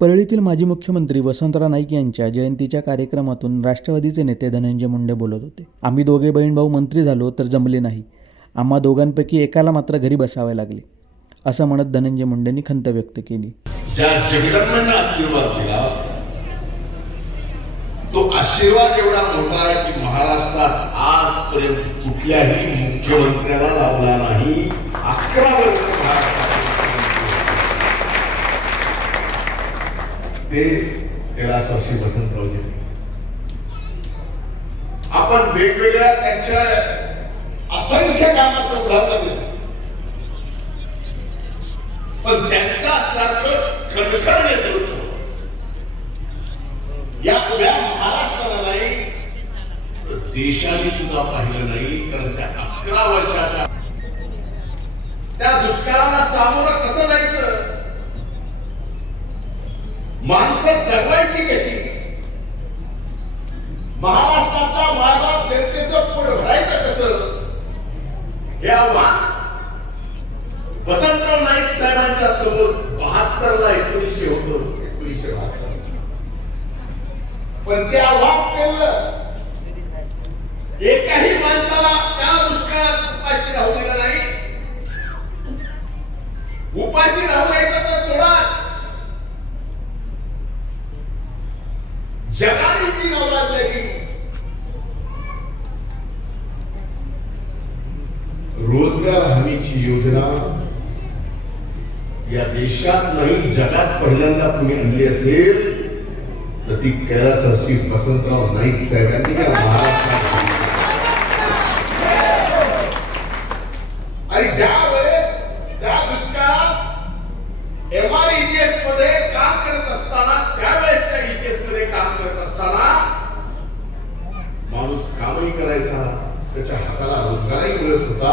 परळीतील माजी मुख्यमंत्री वसंतराव नाईक यांच्या जयंतीच्या कार्यक्रमातून राष्ट्रवादीचे नेते धनंजय मुंडे बोलत होते. आम्ही दोघे बहीण-भाऊ मंत्री झालो तर जमले नाही. आम्हा दोघांपैकी एकाला मात्र घरी बसावे लागले, असं म्हणत धनंजय मुंडेंनी खंत व्यक्त केली. ज्या जगदंबांना आशीर्वाद दिला तो आशीर्वाद एवढा मोठा आहे की महाराष्ट्रात आजपर्यंत कुठल्याही मुख्यमंत्र्याला लाभला नाही. 11 वर्ष ते कैलासवासी वसंतरावजी. आपण वेगवेगळ्या त्यांच्या असंख्य कामाचं उदाहरण देतो, पण त्यांच्यासारखं खणखर नेतृत्व या उभ्या महाराष्ट्राला नाही, देशाने सुद्धा पाहिलं नाही. कारण त्या 11 वर्षाच्या त्या दुष्काळाला सामोरं कसं जायचं, माणसं जगवायची कशी, महाराष्ट्राचा मायबाप जनतेचं पोट भरायचं कसं, हे आव्हान वसंतराव नाईक साहेबांच्या समोर 72ला 1900 होतं, 1972. पण ते आव्हान केलं. एकाही माणसाला त्या दुष्काळात उपाशी राहू दिलं नाही. उपाशी राहू द्यायचं तर थोडाच, जगाने जी नवराजली रोजगार हमीची योजना या देशात नाही जगात पहिल्यांदा तुम्ही आणली असेल तर ती कैलासवासी वसंतराव नाईक साहेबांनी या महाराष्ट्रात. आणि ज्या वेळेस त्या दुष्काळात MREGS मध्ये काम करत असताना, त्यावेळेसच्या EGS मध्ये काम करत असताना माणूस कामही करायचा, त्याच्या हाताला रोजगारही मिळत होता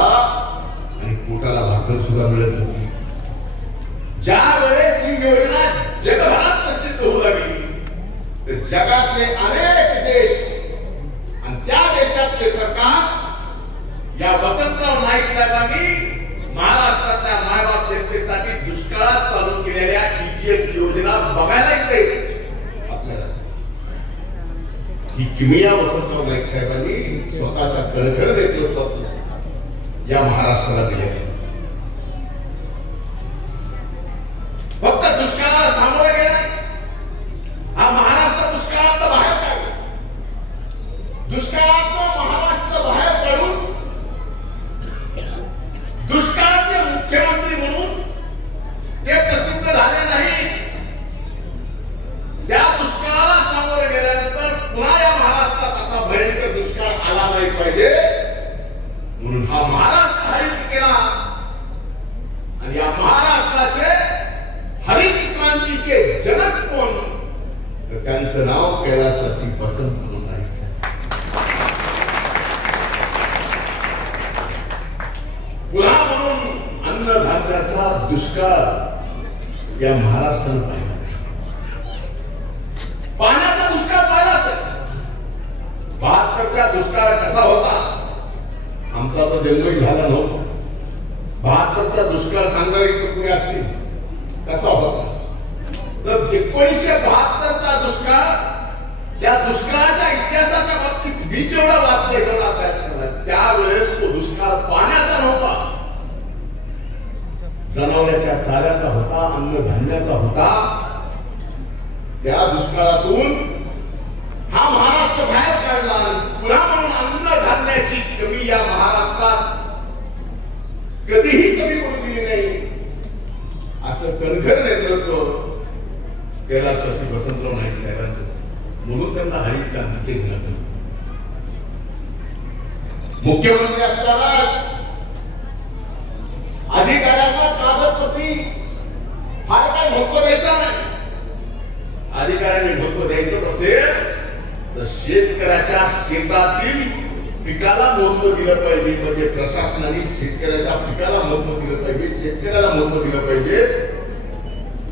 आणि पोटाला भाकर सुद्धा मिळत होती. ज्या वेळेस ही योजना जगभरात प्रसिद्ध होऊ लागली तर जगातले अनेक देश आणि त्या देशातले सरकार या वसंतराव नाईक साहेबांनी महाराष्ट्रातल्या मायबाप जनतेसाठी दुष्काळात चालू केलेल्या EGS योजना बघायला येते. आपल्याला ही किमया वसंतराव नाईक साहेबांनी स्वतःच्या कणखर नेतृत्वात या महाराष्ट्राला दिल्या. फक्त दुष्काळाला सामोरे गेले, हा महाराष्ट्र दुष्काळात बाहेर काढला. दुष्काळात महाराष्ट्र बाहेर काढून दुष्काळाचे मुख्यमंत्री म्हणून ते प्रसिद्ध झाले नाही. त्या दुष्काळाला सामोरे गेल्यानंतर पुन्हा या महाराष्ट्रात असा भयंकर दुष्काळ आला नाही पाहिजे म्हणून हा महाराष्ट्र हरित केला. आणि या महाराष्ट्राचे हरित क्रांतीचे जनक कोण, तर त्यांचं नाव कैलासवासी वसंतराव नाईक साहेब. पुन्हा म्हणून अन्नधान्याचा दुष्काळ या महाराष्ट्रानं पाहिला. पाण्याचा दुष्काळ पाहिला असेल. 72चा दुष्काळ कसा होता, आमचा तर जन्मही झाला नव्हता. 72चा दुष्काळ सांगावी कुणी असतील कसा होता, तर 1972चा दुष्काळ, त्या दुष्काळाच्या इतिहासाच्या बाबतीत मी जेवढा वाचलंय, जेवढा अभ्यास केला, त्यावेळेस तो दुष्काळ पाण्याचा नव्हता, जनावरांच्या चाऱ्याचा होता, अन्नधान्याचा होता. त्या दुष्काळातून हा महाराष्ट्र बाहेर काढला. पुन्हा म्हणून अन्नधान्याची कमी या महाराष्ट्रात कधीही कमी पडू दिली नाही, असं कणखर नेतृत्व कैलासवासी वसंतराव नाईक साहेबांचं. म्हणून त्यांना हरित क्रांतीचे जनक. मुख्यमंत्री असताना अधिकाऱ्यांना कागदपत्री फार काय महत्व द्यायचं नाही. अधिकाऱ्यांनी महत्व द्यायचं असेल तर शेतकऱ्याच्या शेतातील पिकाला महत्व दिलं पाहिजे. म्हणजे प्रशासनाने शेतकऱ्याच्या पिकाला महत्व दिलं पाहिजे, शेतकऱ्याला महत्व दिलं पाहिजे.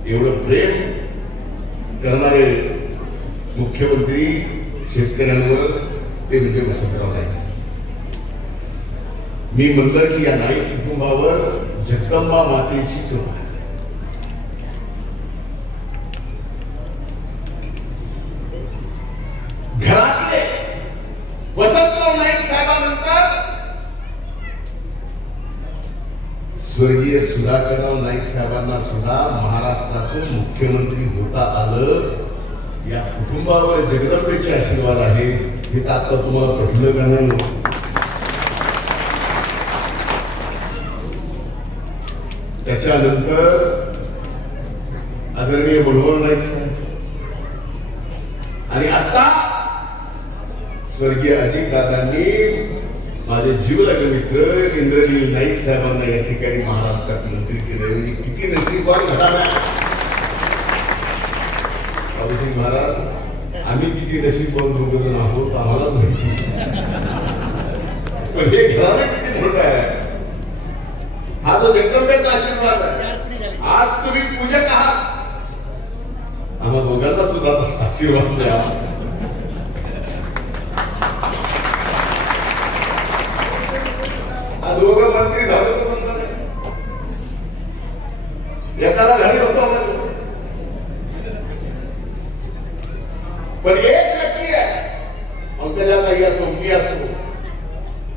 एवढं प्रेम करणारे मुख्यमंत्री शेतकऱ्यांवर ते म्हणजे वसंतराव नाईक. मी म्हणलं की या नाईक कुटुंबावर जगदंबा मातेची कृपा. स्वर्गीय सुधाकरराव नाईक साहेबांना सुद्धा महाराष्ट्राचं मुख्यमंत्री होता आलं. या कुटुंबावर जगदंबेचे आशीर्वाद आहेत. हे आता तुम्हाला पटलं का नाही? त्याच्यानंतर आदरणीय मनोहर नाईक साहेब आणि आता स्वर्गीय अजितदादांनी माझे जीवलग मित्र इंद्रनील नाईक साहेबांना या ठिकाणी महाराष्ट्रात मंत्री केले. म्हणजे किती नशीबवान घटना आहे. बाबूसिंग महाराज, आम्ही किती नशीबवान दोघजण आहोत आम्हाला माहिती, पण हे घराने किती मोठं आहे. हा जो जगदंबेचा आशीर्वाद आहे. आज तुम्ही पूजक आहात, आम्हा दोघांना सुद्धा आशीर्वाद द्या. हा दोघं मंत्री झालं तर समजा नाही. एकाला घरी बसवलं पण एक व्यक्ती आहे, पंकजाताई असो मी असो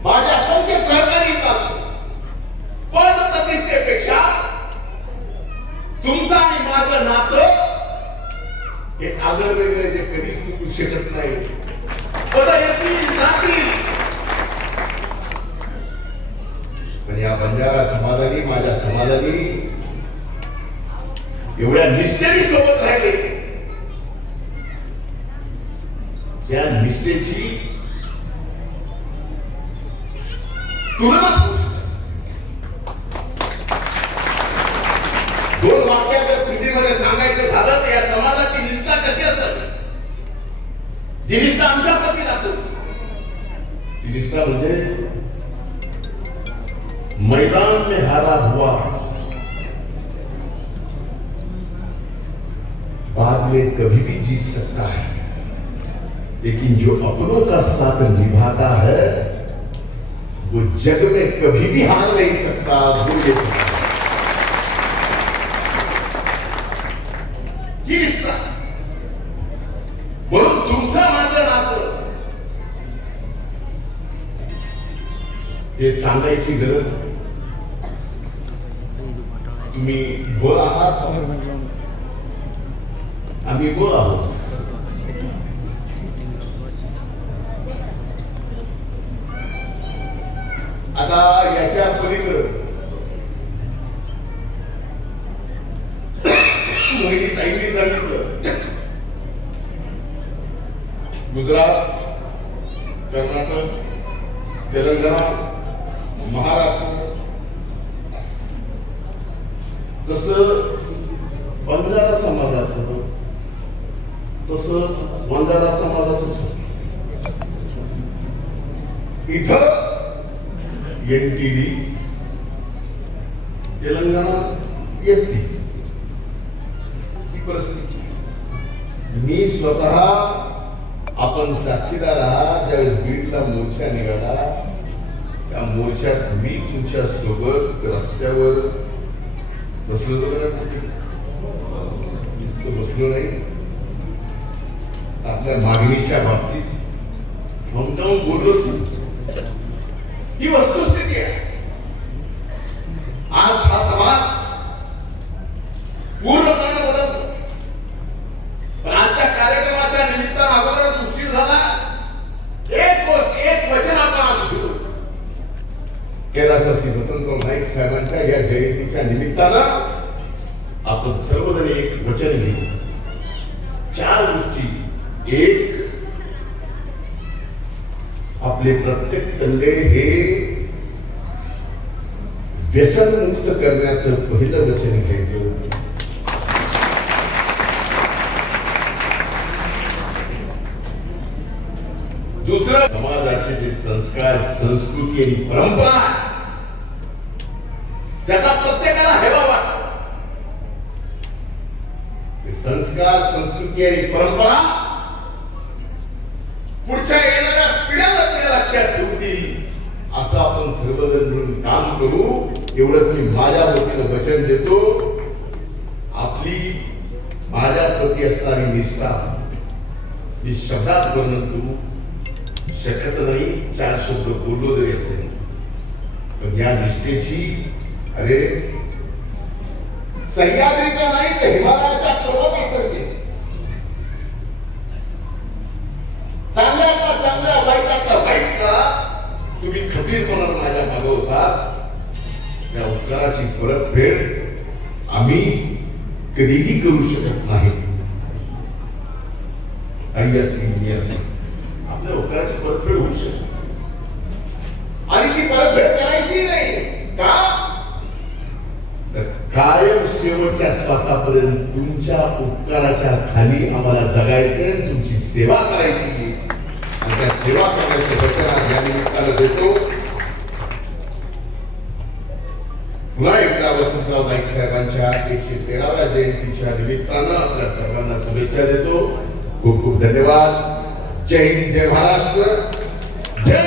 माझे असंख्य सहकारी असो, पद प्रतिष्ठेपेक्षा तुमचं आणि माझं नातं हे आगळ वेगळे जे कधीच तुटू शकत नाही. पद येतील जातील, पण या बंजारा समाजाने माझ्या समाजाने एवढ्या निष्ठेने सोबत राहिले. या निष्ठेची तुलनाच होऊ शकते. दोन वाक्यात जर सिद्धीमध्ये सांगायचं झालं तर या समाजाची निष्ठा कशी असावी, जी निष्ठा आमच्या प्रती दाखवली, ती निष्ठा म्हणजे मैदान में हारा हुआ बाद में कभी भी जीत सकता है, लेकिन जो अपनों का साथ निभाता है वो जग में कभी भी हार नहीं सकता. वो ये रिश्ता म्हणून तुमचं माझं नातं हे सांगायची गरज नाही. तुम्ही बोल आहात, आम्ही बोल आहोत. आता याच्या पलीकडे मोहिनी ताईंनी सांगितलं, गुजरात, कर्नाटक, तेलंगणा, महाराष्ट्र, तसं बंजारा समाजाचं, तसं बंजारा समाजाचं इथं एनटीडी, तेलंगणा एसटी ही परिस्थिती. मी स्वतः आपण साक्षीदार आहात, ज्यावेळेस बीडला मोर्चा निघाला त्या मोर्चात मी तुमच्या सोबत रस्त्यावर बसलो होतो का? बसलो नाही. आपल्या मागणीच्या बाबतीत ठमठाम बोललोच नाही. ही वस्तुस्थिती आहे. आज हा समाज पूर्णपणे बदलतो. पण आजच्या कार्यक्रमाच्या निमित्तानं अगोदरच उशीर झाला. एक गोष्ट, एक वचन आपण आज घेऊ. कैलासवासी वसंतराव नाईक साहेबांच्या या जयंतीच्या निमित्तानं आपण सर्वजण एक वचन घेऊ. 4 गोष्टी. एक, आपले प्रत्येक तंडे हे व्यसनमुक्त करण्याचं पहिलं वचन घ्यायचं. दुसरं, समाजाचे जे संस्कार, संस्कृती आणि परंपरा त्याचा प्रत्येकाला हेवा वाटतो. संस्कार, संस्कृती आणि परंपरा पुढच्या येणाऱ्या पिढ्या लक्षात ठेवतील असं आपण सर्वजण मिळून काम करू. एवढंच मी माझ्या वतीनं वचन देतो. आपली माझ्या प्रती असणारी निष्ठा ही शब्दात वर्णन करू शकत नाही. 4 शब्द बोललो जरी असेल, पण या निष्ठेची अरे सह्याद्रीचा नाही तर हिमालयाच्या पर्वतासारखे चांगल्यातला चांगल्या वाईटातला वाईट का तुम्ही खंबीरपणाने माझ्या मागवता त्या उपकाराची परतफेड आम्ही कधीही करू शकत नाही. आई असली मी असली आपल्या उपकाराची परतफेड होऊ शकते आणि ती परतफेड करायची नाही का तर कायम शेवटच्या श्वासापर्यंत तुमच्या उपकाराच्या खाली आम्हाला जगायचंय, तुमची सेवा करायची आणि त्या सेवा करण्याचे वचन आज या निमित्तानं देतो. पुन्हा एकदा वसंतराव नाईक साहेबांच्या 113व्या जयंतीच्या निमित्तानं आपल्या सर्वांना शुभेच्छा देतो. खूप खूप धन्यवाद. जय हिंद, जय महाराष्ट्र, जय